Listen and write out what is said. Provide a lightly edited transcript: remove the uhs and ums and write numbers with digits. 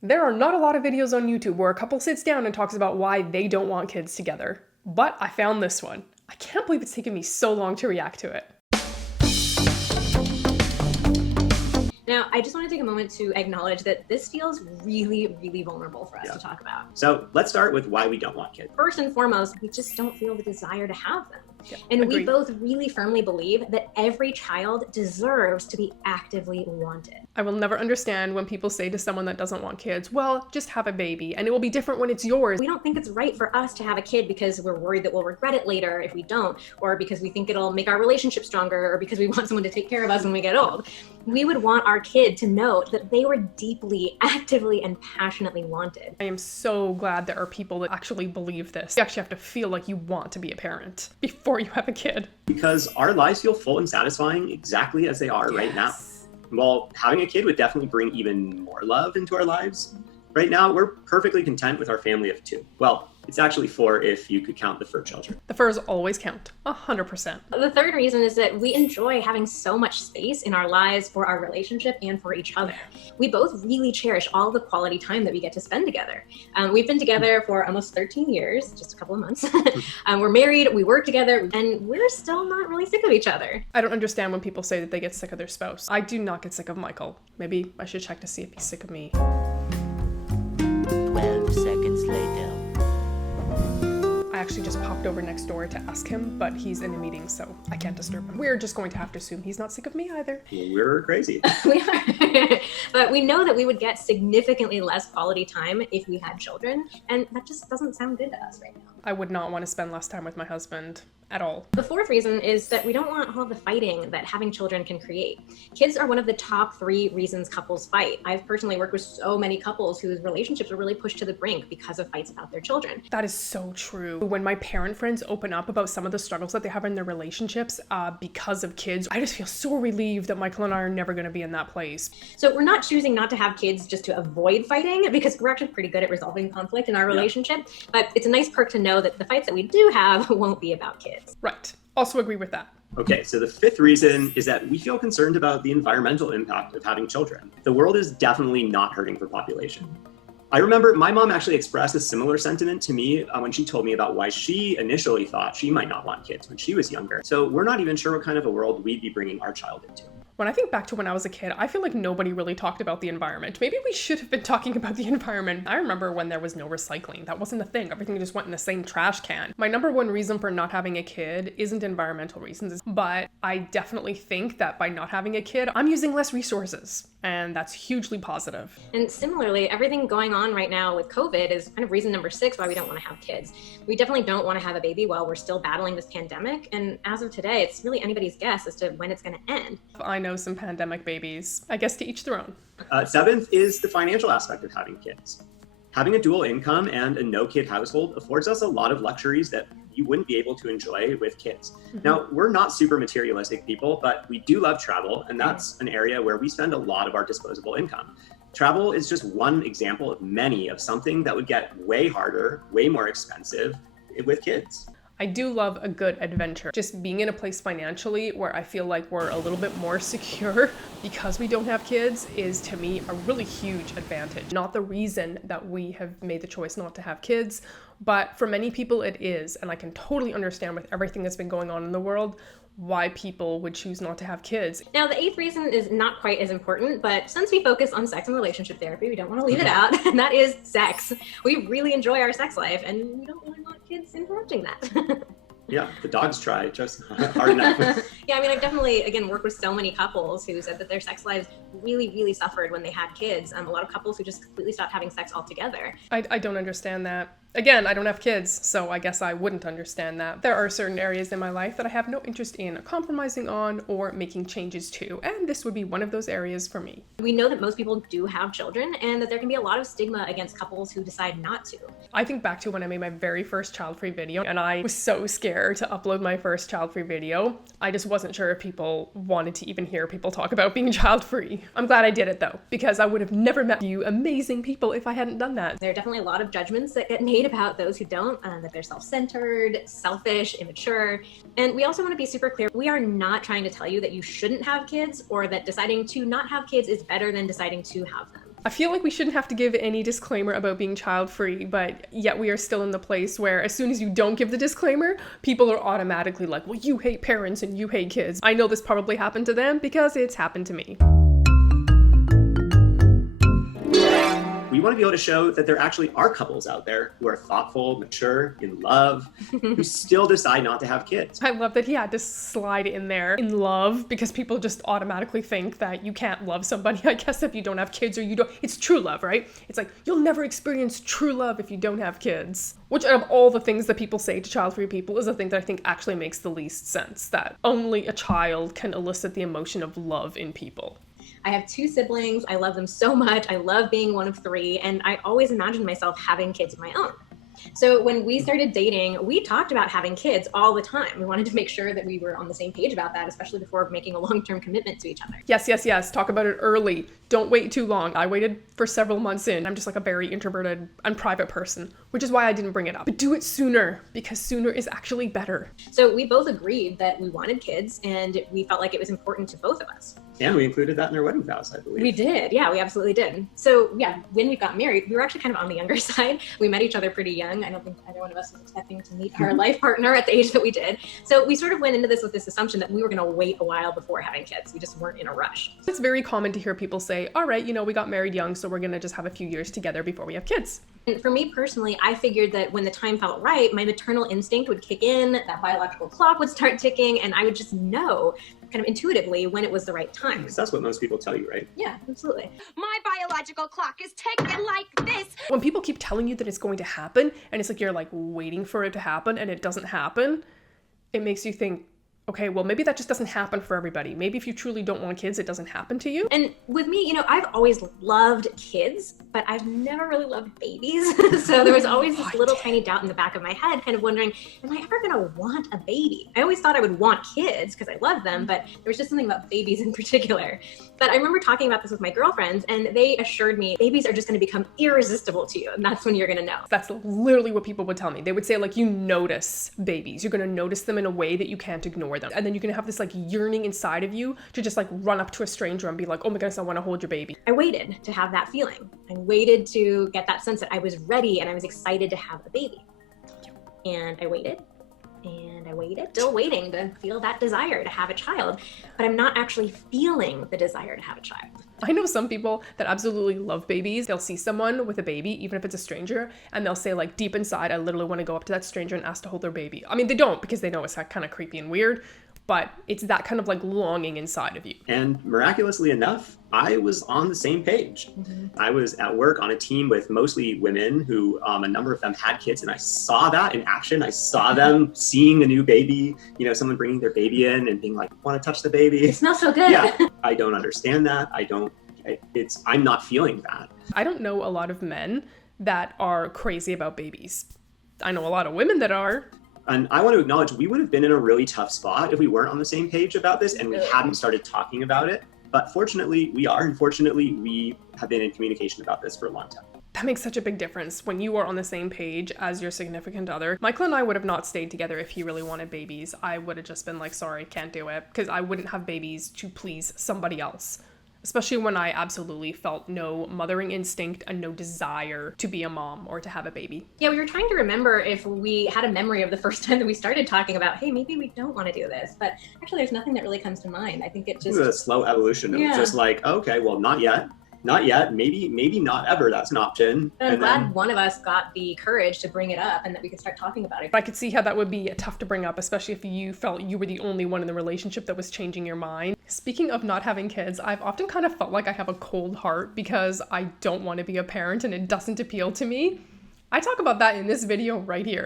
There are not a lot of videos on YouTube where a couple sits down and talks about why they don't want kids together. But I found this one. I can't believe it's taken me so long to react to it. Now, I just want to take a moment to acknowledge that this feels really, really vulnerable for us to talk about. So let's start with why we don't want kids. First and foremost, we just don't feel the desire to have them. Yeah, and agreed. we both really firmly believe that every child deserves to be actively wanted. I will never understand when people say to someone that doesn't want kids, well, just have a baby, and it will be different when it's yours. We don't think it's right for us to have a kid because we're worried that we'll regret it later if we don't, or because we think it'll make our relationship stronger, or because we want someone to take care of us when we get old. We would want our kid to know that they were deeply, actively, and passionately wanted. I am so glad there are people that actually believe this. You actually have to feel like you want to be a parent before you have a kid. Because our lives feel full and satisfying exactly as they are right now. While having a kid would definitely bring even more love into our lives, right now we're perfectly content with our family of 2. Well, it's actually 4 if you could count the fur children. The furs always count, 100%. The third reason is that we enjoy having so much space in our lives for our relationship and for each other. We both really cherish all the quality time that we get to spend together. We've been together for almost 13 years, just a couple of months. We're married, we work together, and we're still not really sick of each other. I don't understand when people say that they get sick of their spouse. I do not get sick of Michael. Maybe I should check to see if he's sick of me. 12 seconds later. I actually just popped over next door to ask him, but he's in a meeting, so I can't disturb him. We're just going to have to assume he's not sick of me either. We're crazy. We are. But we know that we would get significantly less quality time if we had children, and that just doesn't sound good to us right now. I would not want to spend less time with my husband at all. The fourth reason is that we don't want all the fighting that having children can create. Kids are one of the top 3 reasons couples fight. I've personally worked with so many couples whose relationships are really pushed to the brink because of fights about their children. That is so true. When my parent friends open up about some of the struggles that they have in their relationships because of kids, I just feel so relieved that Michael and I are never going to be in that place. So we're not choosing not to have kids just to avoid fighting, because we're actually pretty good at resolving conflict in our relationship. But it's a nice perk to know that the fights that we do have won't be about kids. Right. Also agree with that. Okay, so the 5th reason is that we feel concerned about the environmental impact of having children. The world is definitely not hurting for population. I remember my mom actually expressed a similar sentiment to me when she told me about why she initially thought she might not want kids when she was younger. So we're not even sure what kind of a world we'd be bringing our child into. When I think back to when I was a kid, I feel like nobody really talked about the environment. Maybe we should have been talking about the environment. I remember when there was no recycling. That wasn't a thing. Everything just went in the same trash can. My number 1 reason for not having a kid isn't environmental reasons, but I definitely think that by not having a kid, I'm using less resources. And that's hugely positive. And similarly, everything going on right now with COVID is kind of reason number 6 why we don't want to have kids. We definitely don't want to have a baby while we're still battling this pandemic. And as of today, it's really anybody's guess as to when it's going to end. I know some pandemic babies. I guess to each their own. 7th is the financial aspect of having kids. Having a dual income and a no-kid household affords us a lot of luxuries that you wouldn't be able to enjoy with kids. Now, we're not super materialistic people, but we do love travel, and that's an area where we spend a lot of our disposable income. Travel is just one example of many of something that would get way harder, way more expensive with kids. I do love a good adventure. Just being in a place financially where I feel like we're a little bit more secure because we don't have kids is, to me, a really huge advantage. Not the reason that we have made the choice not to have kids, but for many people it is. And I can totally understand with everything that's been going on in the world why people would choose not to have kids. Now, the 8th reason is not quite as important, but since we focus on sex and relationship therapy, we don't want to leave it out, and that is sex. We really enjoy our sex life, and we don't really want kids interrupting that. Yeah, the dogs try, just hard enough. Yeah, I mean, I've definitely, again, worked with so many couples who said that their sex lives really, really suffered when they had kids. A lot of couples who just completely stopped having sex altogether. I don't understand that. Again, I don't have kids, so I guess I wouldn't understand that. There are certain areas in my life that I have no interest in compromising on or making changes to, and this would be one of those areas for me. We know that most people do have children, and that there can be a lot of stigma against couples who decide not to. I think back to when I made my very first child-free video, and I was so scared to upload my first child-free video. I just wasn't sure if people wanted to even hear people talk about being child-free. I'm glad I did it though, because I would have never met you amazing people if I hadn't done that. There are definitely a lot of judgments that get made about those who don't, that they're self-centered, selfish, immature. And we also want to be super clear. We are not trying to tell you that you shouldn't have kids or that deciding to not have kids is better than deciding to have them. I feel like we shouldn't have to give any disclaimer about being child-free, but yet we are still in the place where as soon as you don't give the disclaimer, people are automatically like, well, you hate parents and you hate kids. I know this probably happened to them because it's happened to me. We want to be able to show that there actually are couples out there who are thoughtful, mature, in love, who still decide not to have kids. I love that he had to slide in there in love, because people just automatically think that you can't love somebody, I guess, if you don't have kids, or you don't. It's true love, right? It's like, you'll never experience true love if you don't have kids. Which, out of all the things that people say to child-free people, is the thing that I think actually makes the least sense, that only a child can elicit the emotion of love in people. I have 2 siblings. I love them so much. I love being one of 3, and I always imagined myself having kids of my own. So when we started dating, we talked about having kids all the time. We wanted to make sure that we were on the same page about that, especially before making a long-term commitment to each other. Yes. Talk about it early. Don't wait too long. I waited for several months in. I'm just like a very introverted and private person, which is why I didn't bring it up. But do it sooner, because sooner is actually better. So we both agreed that we wanted kids, and we felt like it was important to both of us. And we included that in our wedding vows, I believe. We did. Yeah, we absolutely did. So yeah, when we got married, we were actually kind of on the younger side. We met each other pretty young. I don't think either one of us was expecting to meet our life partner at the age that we did. So we sort of went into this with this assumption that we were going to wait a while before having kids. We just weren't in a rush. It's very common to hear people say, all right, we got married young, so we're going to just have a few years together before we have kids. And for me personally, I figured that when the time felt right, my maternal instinct would kick in, that biological clock would start ticking, and I would just know kind of intuitively when it was the right time. Because that's what most people tell you, right? Yeah, absolutely. My biological clock is ticking like this. When people keep telling you that it's going to happen, and it's like you're like waiting for it to happen and it doesn't happen, it makes you think, okay, well, maybe that just doesn't happen for everybody. Maybe if you truly don't want kids, it doesn't happen to you. And with me, I've always loved kids, but I've never really loved babies. So there was always this little tiny doubt in the back of my head, kind of wondering, am I ever gonna want a baby? I always thought I would want kids because I love them, but there was just something about babies in particular. But I remember talking about this with my girlfriends, and they assured me babies are just gonna become irresistible to you, and that's when you're gonna know. That's literally what people would tell me. They would say, like, you notice babies. You're gonna notice them in a way that you can't ignore them. And then you're gonna have this like yearning inside of you to just like run up to a stranger and be like, oh my goodness, I wanna hold your baby. I waited to have that feeling. I waited to get that sense that I was ready and I was excited to have a baby. And I waited. And I waited, still waiting to feel that desire to have a child, but I'm not actually feeling the desire to have a child. I know some people that absolutely love babies. They'll see someone with a baby, even if it's a stranger, and they'll say like deep inside, I literally want to go up to that stranger and ask to hold their baby. I mean, they don't, because they know it's kind of creepy and weird, but it's that kind of like longing inside of you. And miraculously enough, I was on the same page. Mm-hmm. I was at work on a team with mostly women who, a number of them had kids, and I saw that in action. I saw them seeing a new baby, someone bringing their baby in and being like, want to touch the baby? It smells so good. Yeah, I don't understand that. I'm not feeling that. I don't know a lot of men that are crazy about babies. I know a lot of women that are. And I want to acknowledge we would have been in a really tough spot if we weren't on the same page about this and we hadn't started talking about it. But fortunately, we are. And fortunately, we have been in communication about this for a long time. That makes such a big difference when you are on the same page as your significant other. Michael and I would have not stayed together if he really wanted babies. I would have just been like, sorry, can't do it. Because I wouldn't have babies to please somebody else. Especially when I absolutely felt no mothering instinct and no desire to be a mom or to have a baby. Yeah, we were trying to remember if we had a memory of the first time that we started talking about, hey, maybe we don't want to do this. But actually, there's nothing that really comes to mind. I think it just... a slow evolution of just like, okay, well, not yet. Not yet. Maybe not ever. That's an option. And I'm glad one of us got the courage to bring it up and that we could start talking about it. I could see how that would be tough to bring up, especially if you felt you were the only one in the relationship that was changing your mind. Speaking of not having kids, I've often kind of felt like I have a cold heart because I don't want to be a parent and it doesn't appeal to me. I talk about that in this video right here.